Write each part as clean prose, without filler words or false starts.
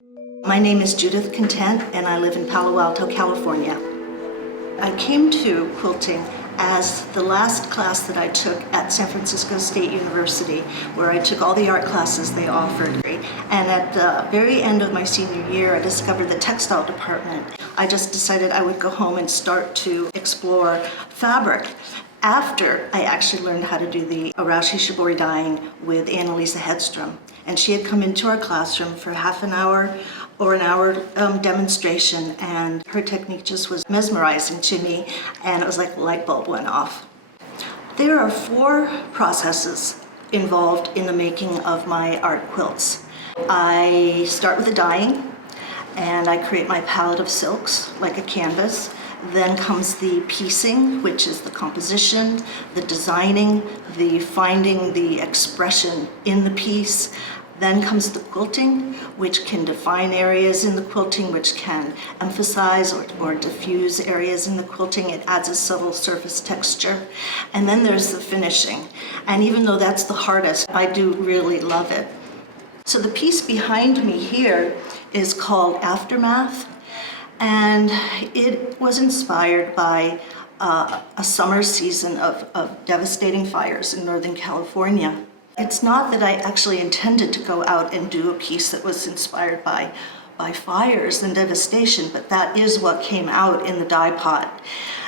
My name is Judith Content and I live in Palo Alto, California. I came to quilting as the last class that I took at San Francisco State University, where I took all the art classes they offered. And at the very end of my senior year, I discovered the textile department. I just decided I would go home and start to explore fabric. After I actually learned how to do the Arashi Shibori dyeing with Annalisa Hedstrom. And she had come into our classroom for half an hour or an hour demonstration, and her technique just was mesmerizing to me, and it was like a light bulb went off. There are 4 processes involved in the making of my art quilts. I start with the dyeing, and I create my palette of silks like a canvas. Then comes the piecing, which is the composition, the designing, the finding the expression in the piece. Then comes the quilting, which can define areas in the quilting, which can emphasize or diffuse areas in the quilting. It adds a subtle surface texture. And then there's the finishing. And even though that's the hardest, I do really love it. So the piece behind me here is called Aftermath. And it was inspired by a summer season of devastating fires in Northern California. It's not that I actually intended to go out and do a piece that was inspired by fires and devastation, but that is what came out in the dye pot.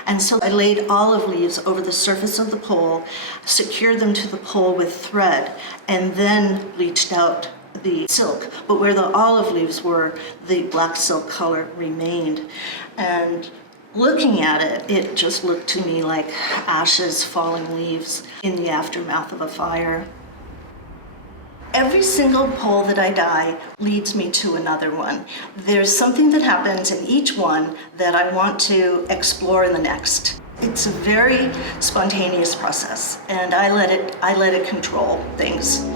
And so I laid olive leaves over the surface of the pole, secured them to the pole with thread, and then bleached out the silk, but where the olive leaves were, the black silk color remained. And looking at it, it just looked to me like ashes, falling leaves in the aftermath of a fire. Every single pole that I dye leads me to another one. There's something that happens in each one that I want to explore in the next. It's a very spontaneous process, and I let it control things.